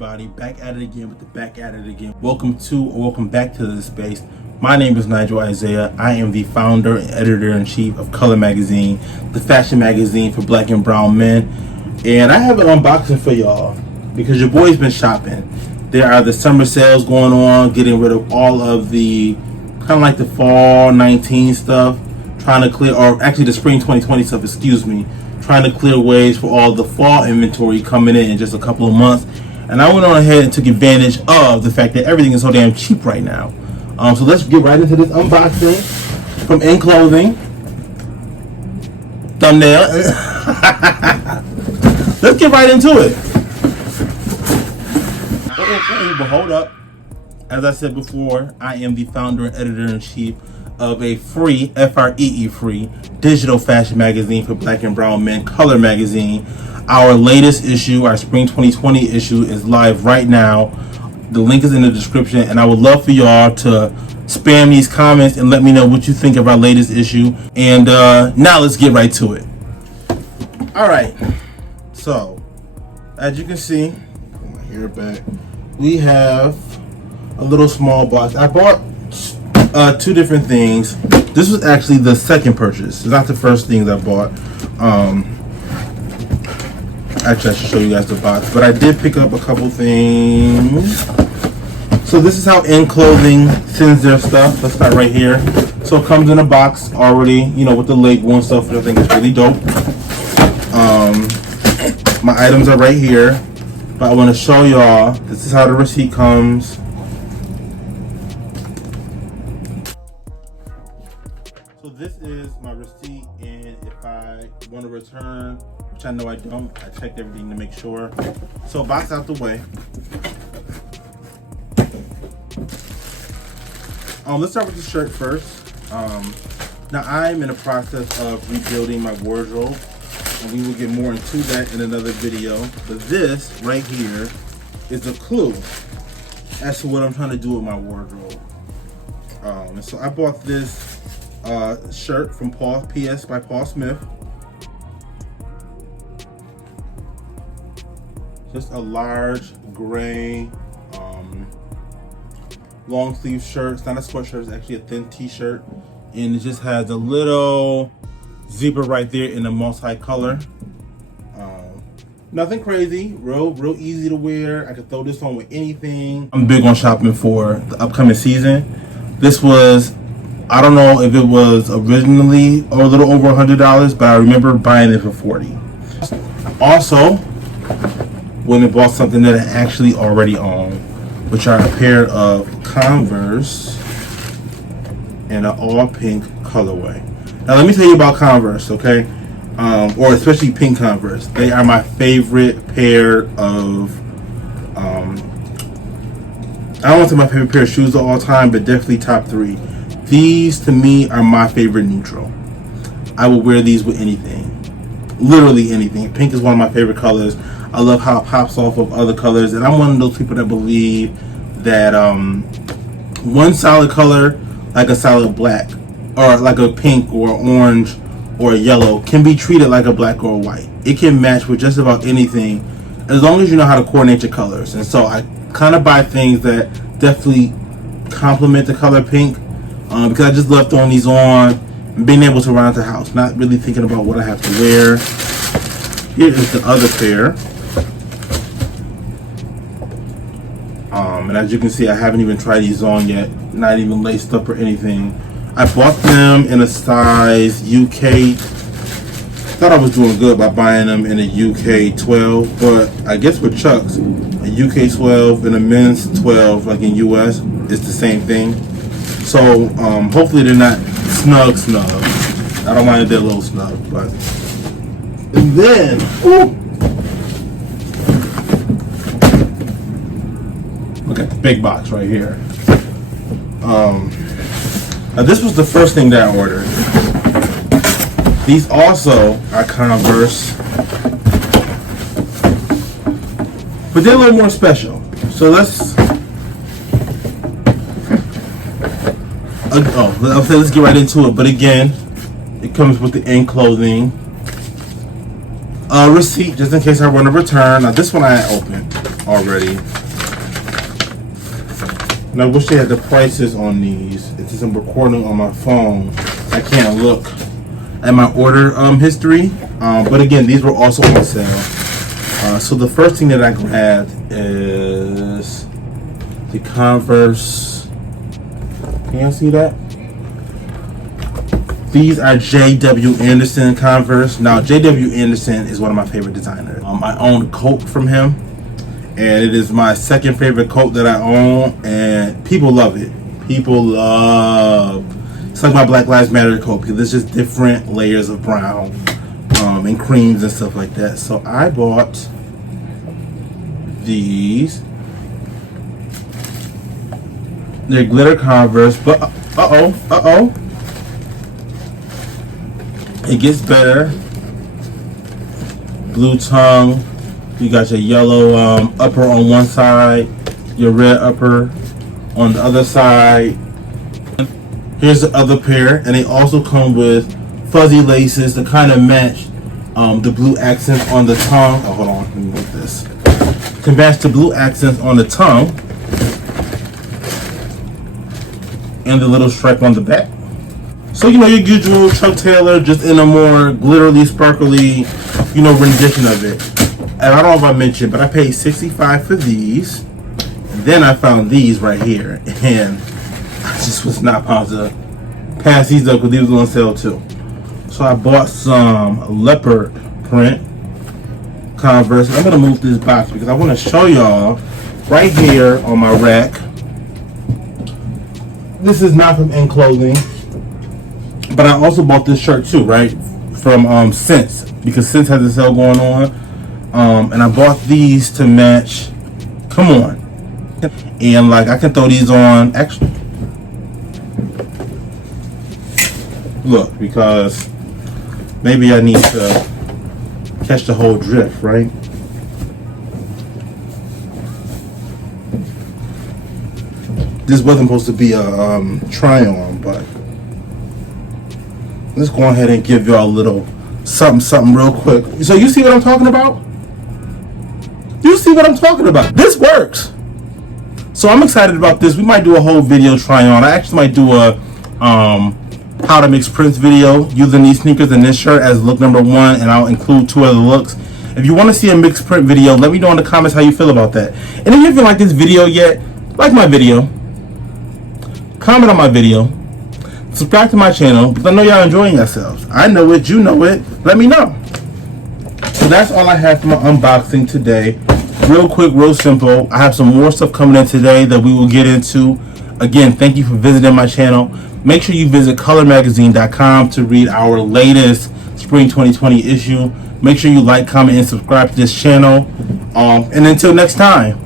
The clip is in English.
everybody? Back at it again with the back at it again. Welcome back to this space. My name is Nigel Isaiah. I am the founder and editor-in-chief of Kolor Magazine, the fashion magazine for black and brown men. And I have an unboxing for y'all because your boy's been shopping. There are the summer sales going on, getting rid of all of the kind of like the fall 19 stuff, trying to clear, or actually the spring 2020 stuff, excuse me, trying to clear ways for all the fall inventory coming in just a couple of months. And I went on ahead and took advantage of the fact that everything is so damn cheap right now. So let's get right into this unboxing from In Clothing. Thumbnail. Let's get right into it. But hold up. As I said before, I am the founder and editor-in-chief of a free, F-R-E-E free, digital fashion magazine for black and brown men, Kolor Magazine. Our latest issue, our spring 2020 issue, is live right now. The link is in the description, and I would love for y'all to spam these comments and let me know what you think of our latest issue. And now let's get right to it. Alright, so as you can see, put my hair back, we have a little small box. I bought two different things. This was actually the second purchase. It's not the first thing I bought. Actually, I should show you guys the box, but I did pick up a couple things. So this is how In Clothing sends their stuff. Let's start right here. So it comes in a box already, you know, with the label and stuff, which I think is really dope. My items are right here, but I want to show y'all. This is how the receipt comes. So this is my receipt, and if I want to return, which I know I don't, I checked everything to make sure. So box out the way. Let's start with the shirt first. Now I'm in the process of rebuilding my wardrobe, and we will get more into that in another video. But this right here is a clue as to what I'm trying to do with my wardrobe. And so I bought this shirt from PS by Paul Smith. Just a large gray long sleeve shirt. It's not a sweatshirt, it's actually a thin t-shirt, and it just has a little zebra right there in a multi-color. Nothing crazy, real easy to wear. I could throw this on with anything. I'm big on shopping for the upcoming season. This was, I don't know if it was originally a little over $100, but I remember buying it for $40. Also, when I bought something that I actually already own, which are a pair of Converse in an all pink colorway. Now let me tell you about Converse, okay? Or especially pink Converse. They are my favorite pair of, I don't want to say my favorite pair of shoes of all time, but definitely top three. These to me are my favorite neutral. I will wear these with anything. Literally anything. Pink is one of my favorite colors. I love how it pops off of other colors, and I'm one of those people that believe that one solid color, like a solid black, or like a pink or orange or a yellow, can be treated like a black or a white. It can match with just about anything as long as you know how to coordinate your colors. And so I kind of buy things that definitely complement the color pink, because I just love throwing these on and being able to run out the house, not really thinking about what I have to wear. Here is the other pair. And as you can see, I haven't even tried these on yet, not even laced up or anything. I bought them in a size UK. Thought I was doing good by buying them in a UK 12, but I guess with Chucks, a UK 12 and a men's 12, like in US, it's the same thing. So hopefully they're not snug. I don't mind if they're a little snug, but. And then, ooh, look at the big box right here. Now this was the first thing that I ordered. These also are Converse, but they're a little more special. So let's get right into it. But again, it comes with the In Clothing a receipt just in case I want to return. Now this one I opened already. And I wish they had the prices on these. It's just I'm recording on my phone. I can't look at my order history. But again, these were also on sale. So the first thing that I grabbed is the Converse. Can you see that? These are J.W. Anderson Converse. Now, J.W. Anderson is one of my favorite designers. I own a coat from him, and it is my second favorite coat that I own, and people love it. People love. It's like my Black Lives Matter coat because there's just different layers of brown and creams and stuff like that. So I bought these. They're glitter Converse, but it gets better. Blue tongue. You got your yellow upper on one side, your red upper on the other side. Here's the other pair, and they also come with fuzzy laces to kind of match the blue accents on the tongue. Oh, hold on, let me move this. To match the blue accents on the tongue and the little stripe on the back. So, you know, your usual Chuck Taylor, just in a more glittery, sparkly, you know, rendition of it. And I don't know if I mentioned, but I paid $65 for these. Then I found these right here, and I just was not about to pass these up because these were on sale too. So I bought some leopard print Converse. I'm gonna move this box because I want to show y'all right here on my rack. This is not from In Clothing, but I also bought this shirt too, right? From Sense, because Sense has a sale going on. And I bought these to match. Come on. And like I can throw these on. Actually, look, because maybe I need to catch the whole drift, right? This wasn't supposed to be a try-on, but let's go ahead and give y'all a little something real quick. So you see what I'm talking about? You see what I'm talking about? This works. So I'm excited about this. We might do a whole video try-on. I actually might do a how to mix prints video using these sneakers and this shirt as look number 1, and I'll include 2 other looks. If you want to see a mixed print video, let me know in the comments how you feel about that. And if you haven't liked this video yet, like my video, comment on my video, subscribe to my channel, because I know y'all enjoying yourselves. I know it, you know it. Let me know. So that's all I have for my unboxing today. Real quick, real simple. I have some more stuff coming in today that we will get into. Again, thank you for visiting my channel. Make sure you visit kolormagazine.com to read our latest spring 2020 issue. Make sure you like, comment, and subscribe to this channel. And until next time.